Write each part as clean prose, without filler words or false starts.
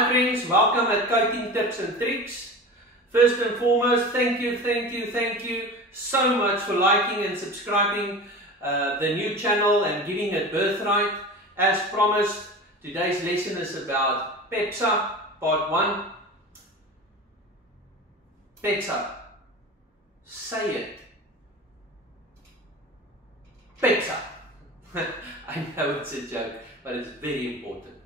Hi friends, welcome at Coating Tips and Tricks. First and foremost, thank you so much for liking and subscribing the new channel and giving it birthright. As promised, today's lesson is about PEBSA, part 1. PEBSA. Say it. PEBSA. I know it's a joke, but it's very important.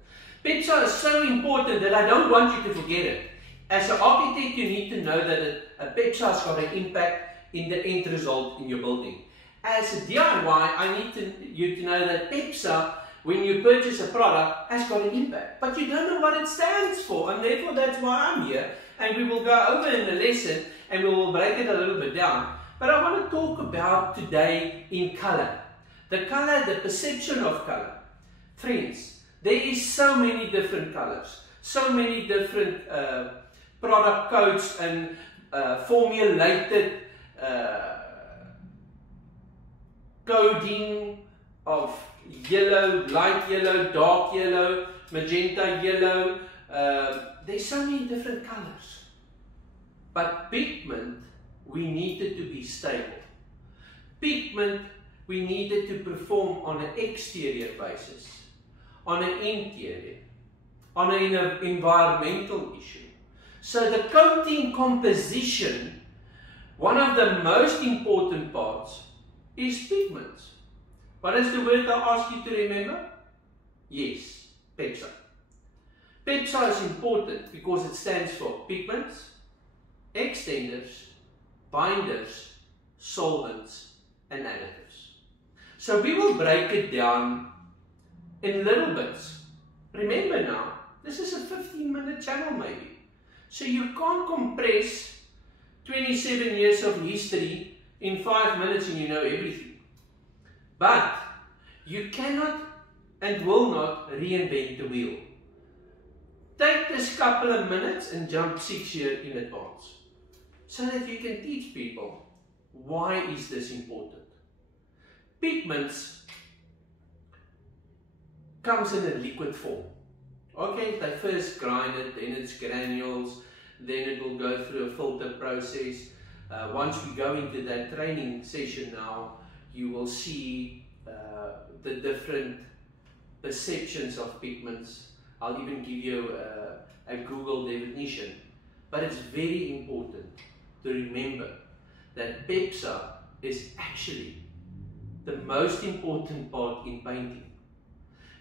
PEBSA is so important that I don't want you to forget it. As an architect, you need to know that a PEBSA has got an impact in the end result in your building. As a DIY, I need you to know that PEBSA, when you purchase a product, has got an impact. But you don't know what it stands for, and therefore that's why I'm here. And we will go over in the lesson, and we will break it a little bit down. But I want to talk about today in color. The color, the perception of color. Friends, there is so many different colors, so many different product codes and formulated coding of yellow, light yellow, dark yellow, magenta yellow. There's so many different colors. But pigment, we needed to be stable. Pigment, we needed to perform on an exterior basis, on an interior, on an environmental issue. So the coating composition, one of the most important parts is pigments. What is the word I ask you to remember? Yes, PEBSA. PEBSA is important because it stands for pigments, extenders, binders, solvents, and additives. So we will break it down in little bits. Remember now, this is a 15-minute channel maybe. So you can't compress 27 years of history in 5 minutes and you know everything. But you cannot and will not reinvent the wheel. Take this couple of minutes and jump 6 years in advance, so that you can teach people why is this important. Pigments comes in a liquid form. Okay, they first grind it, then it's granules, then it will go through a filter process. Once we go into that training session now, you will see the different perceptions of pigments. I'll even give you a Google definition. But it's very important to remember that PEBSA is actually the most important part in painting.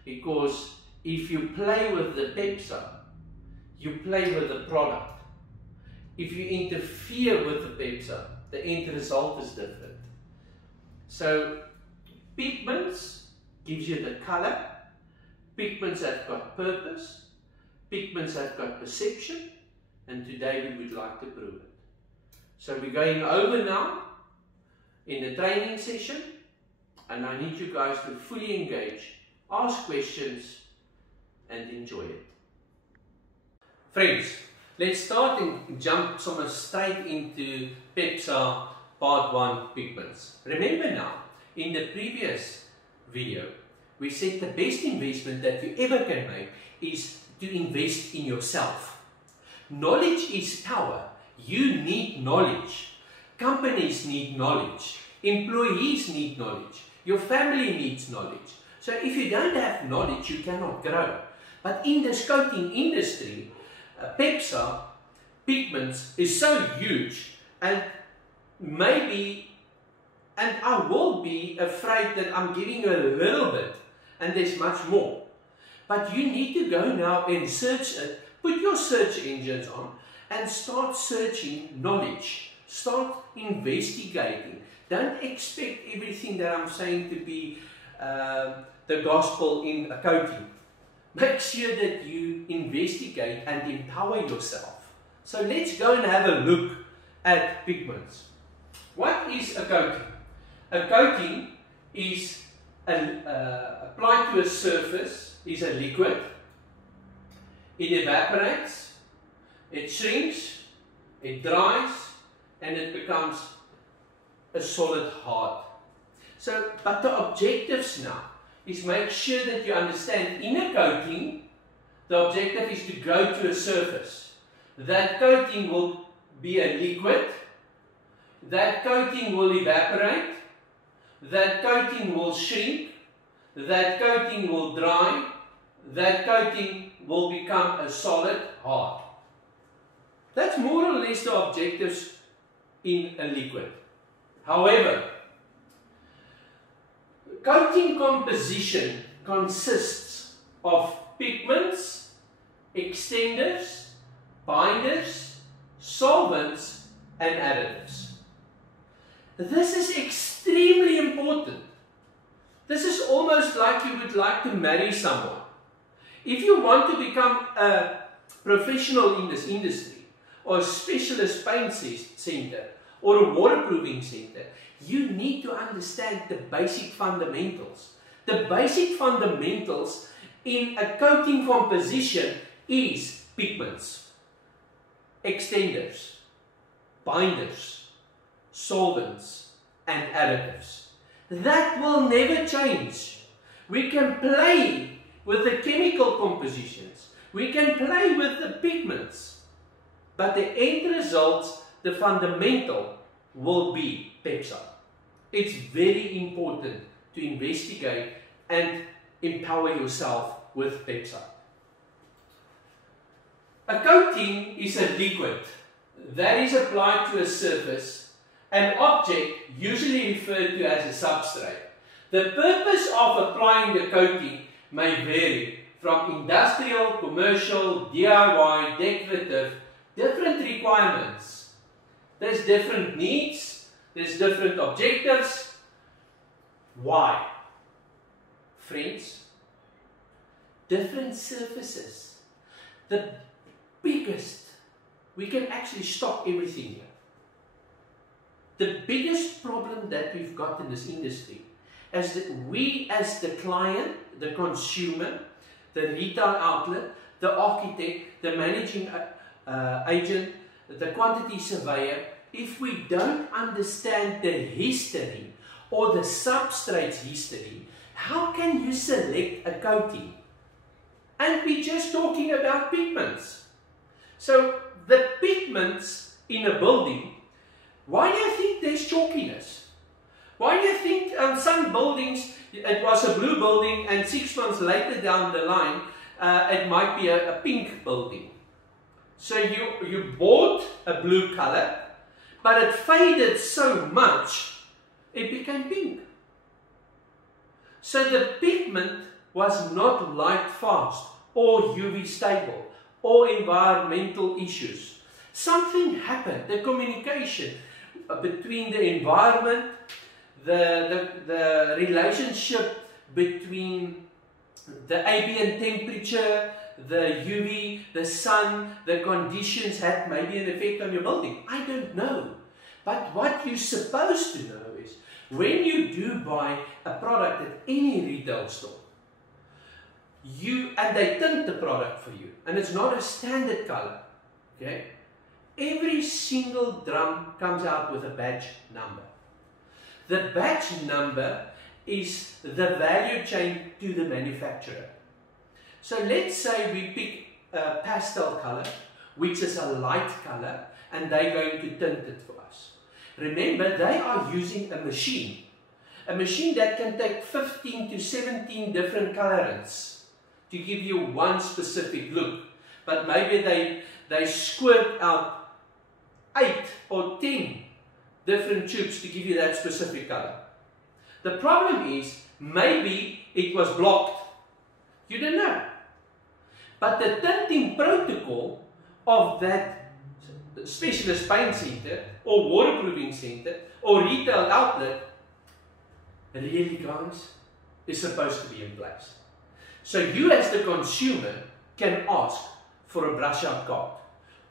Because if you play with the PEBSA, you play with the product. If you interfere with the PEBSA, the end result is different. So pigments gives you the color. Pigments have got purpose. Pigments have got perception. And today we would like to prove it. So we're going over now in the training session. And I need you guys to fully engage, ask questions, and enjoy it. Friends, let's start and jump straight into PEBSA part 1 pigments. Remember now, in the previous video, we said the best investment that you ever can make is to invest in yourself. Knowledge is power. You need knowledge. Companies need knowledge. Employees need knowledge. Your family needs knowledge. So if you don't have knowledge, you cannot grow. But in this coating industry, PEBSA, pigments, is so huge, and maybe, and I will be afraid that I'm giving you a little bit, and there's much more. But you need to go now and search it, put your search engines on, and start searching knowledge. Start investigating. Don't expect everything that I'm saying to be the gospel in a coating. Make sure that you investigate and empower yourself. So let's go and have a look at pigments. What is a coating? A coating is applied to a surface, is a liquid. It evaporates, it shrinks, it dries, and it becomes a solid hard. So, but the objectives now is make sure that you understand in a coating the objective is to go to a surface. That coating will be a liquid. That coating will evaporate. That coating will shrink. That coating will dry. That coating will become a solid hard. That's more or less the objectives in a liquid. However, coating composition consists of pigments, extenders, binders, solvents, and additives. This is extremely important. This is almost like you would like to marry someone. If you want to become a professional in this industry, or a specialist paint center, or a waterproofing center, you need to understand the basic fundamentals. The basic fundamentals in a coating composition is pigments, extenders, binders, solvents, and additives. That will never change. We can play with the chemical compositions. We can play with the pigments. But the end result, the fundamental, will be PEBSA. It's very important to investigate and empower yourself with PEBSA. A coating is a liquid that is applied to a surface, an object usually referred to as a substrate. The purpose of applying the coating may vary from industrial, commercial, DIY, decorative, different requirements. There's different needs, there's different objectives. Why? Friends, different surfaces. The biggest, we can actually stop everything here. The biggest problem that we've got in this industry is that we as the client, the consumer, the retail outlet, the architect, the managing agent, the quantity surveyor, if we don't understand the history or the substrate's history, how can you select a coating? And we're just talking about pigments. So the pigments in a building, why do you think there's chalkiness? Why do you think on some buildings it was a blue building and 6 months later down the line it might be a pink building? So you bought a blue color, but it faded so much, it became pink. So the pigment was not light fast or UV stable or environmental issues. Something happened, the communication between the environment, the relationship between the ambient temperature, the UV, the sun, the conditions had maybe an effect on your building. I don't know. But what you're supposed to know is when you do buy a product at any retail store, and they tint the product for you, and it's not a standard color, okay? Every single drum comes out with a batch number. The batch number is the value chain to the manufacturer. So let's say we pick a pastel color, which is a light color, and they're going to tint it for us. Remember, they are using a machine that can take 15 to 17 different colorants to give you one specific look. But maybe they squirt out 8 or 10 different tubes to give you that specific color. The problem is, maybe it was blocked. You don't know. But the tinting protocol of that specialist paint center or waterproofing center or retail outlet, really guys, is supposed to be in place. So you as the consumer can ask for a brush out card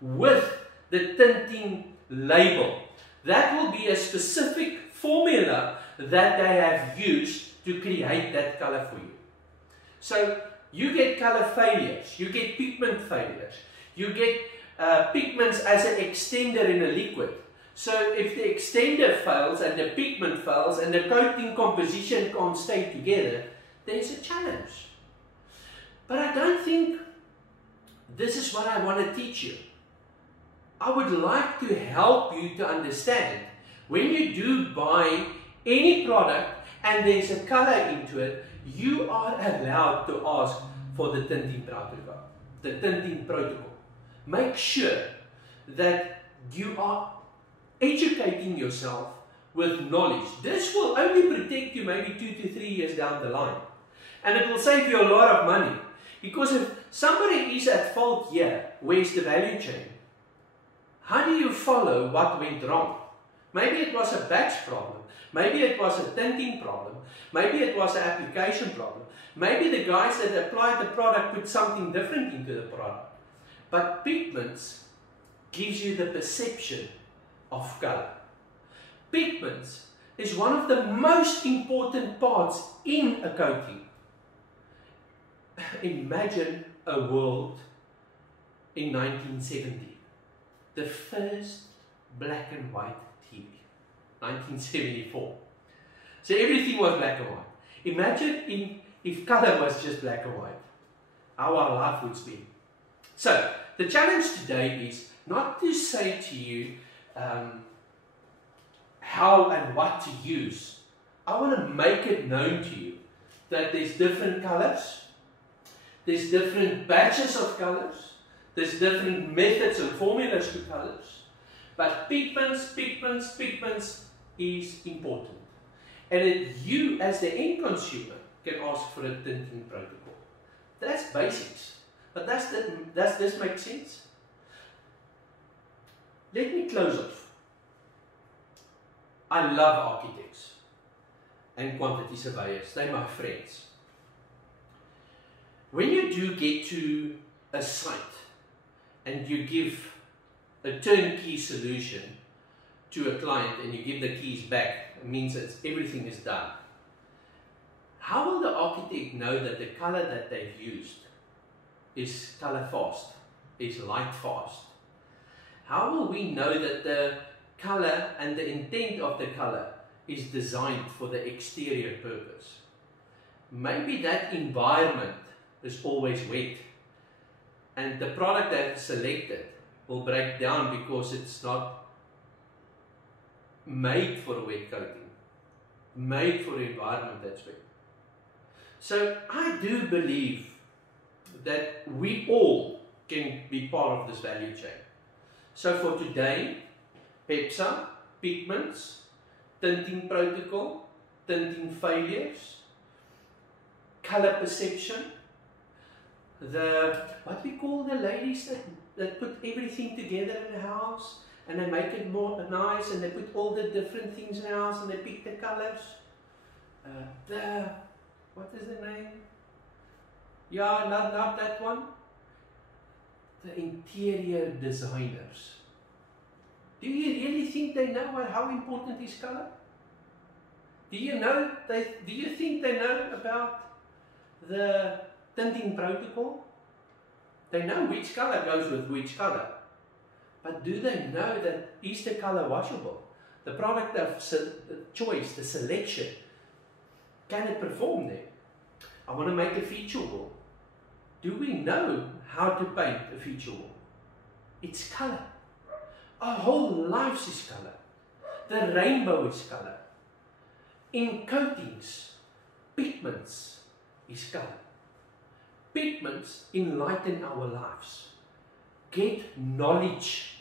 with the tinting label. That will be a specific formula that they have used to create that color for you. So you get color failures, you get pigment failures, you get pigments as an extender in a liquid. So if the extender fails and the pigment fails and the coating composition can't stay together, there's a challenge. But I don't think This is what I want to teach you. I would like to help you to understand when you do buy any product and there's a color into it, you are allowed to ask for the tinting protocol. Make sure that you are educating yourself with knowledge. This will only protect you maybe 2 to 3 years down the line. And it will save you a lot of money. Because if somebody is at fault here, where's the value chain? How do you follow what went wrong? Maybe it was a batch problem. Maybe it was a tinting problem. Maybe it was an application problem. Maybe the guys that applied the product put something different into the product. But Pigments gives you the perception of color. Pigments is one of the most important parts in a coating. Imagine a world in 1970. The first black and white TV. 1974. So everything was black and white. Imagine if color was just black and white. How our life would be. So, the challenge today is not to say to you how and what to use. I want to make it known to you that there's different colors, there's different batches of colors, there's different methods and formulas to colors, but pigments is important. And you as the end consumer can ask for a tinting protocol. That's basics. But does this make sense? Let me close off. I love architects and quantity surveyors. They're my friends. When you do get to a site and you give a turnkey solution to a client and you give the keys back, it means that everything is done. How will the architect know that the color that they've used is color fast, is light fast? How will we know that the color and the intent of the color is designed for the exterior purpose? Maybe that environment is always wet and the product that is selected will break down because it's not made for a wet coating, made for an environment that's wet. So I do believe that we all can be part of this value chain. So for today, PEBSA, Pigments, tinting protocol, tinting failures, color perception, what we call the ladies that put everything together in the house and they make it more nice and they put all the different things in the house and they pick the colors. What is the name? Yeah, not that one. The interior designers. Do you really think they know how important is color? Do you think they know about the tinting protocol? They know which color goes with which color. But do they know that is the color washable? The product of choice, the selection, can it perform there? I want to make a feature wall. Do we know how to paint a feature wall? It's color. Our whole lives is color. The rainbow is color. In coatings, pigments is color. Pigments enlighten our lives. Get knowledge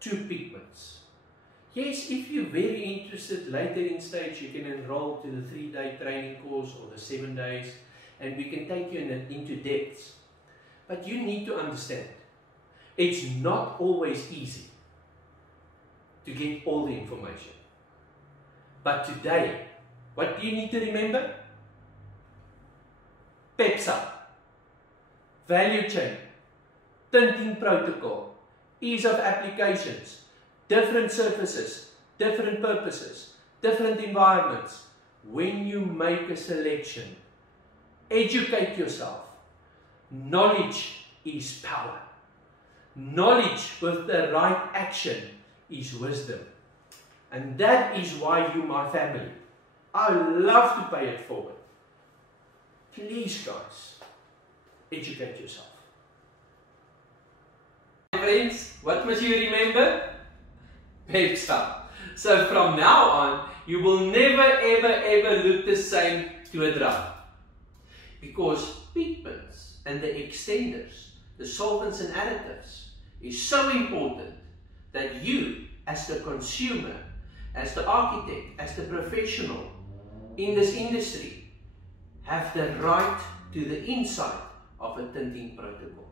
to pigments. Yes, if you're very interested later in stage, you can enroll to the 3-day training course or the 7 days, and we can take you into depths. But you need to understand, it's not always easy to get all the information. But today, what do you need to remember? PEBSA, value chain, tinting protocol, ease of applications, different surfaces, different purposes, different environments. When you make a selection, educate yourself. Knowledge is power. Knowledge with the right action is wisdom. And that is why you're my family. I love to pay it forward. Please, guys, educate yourself. friends, what must you remember? PEBSA. So from now on, you will never ever look the same to a drug. Because pigments and the extenders, the solvents and additives, is so important that you, as the consumer, as the architect, as the professional in this industry, have the right to the insight of a tinting protocol.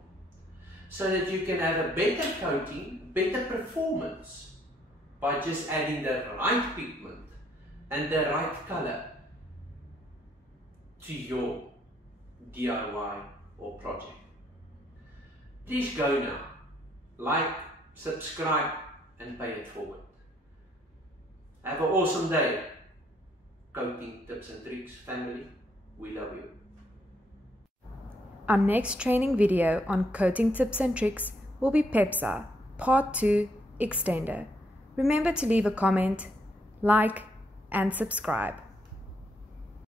So that you can have a better coating, better performance by just adding the right pigment and the right color to your DIY or project. Please go now, like, subscribe and pay it forward. Have an awesome day, Coating Tips and Tricks family. We love you. Our next training video on coating tips and tricks will be PEBSA Part 2 Extender. Remember to leave a comment, like and subscribe.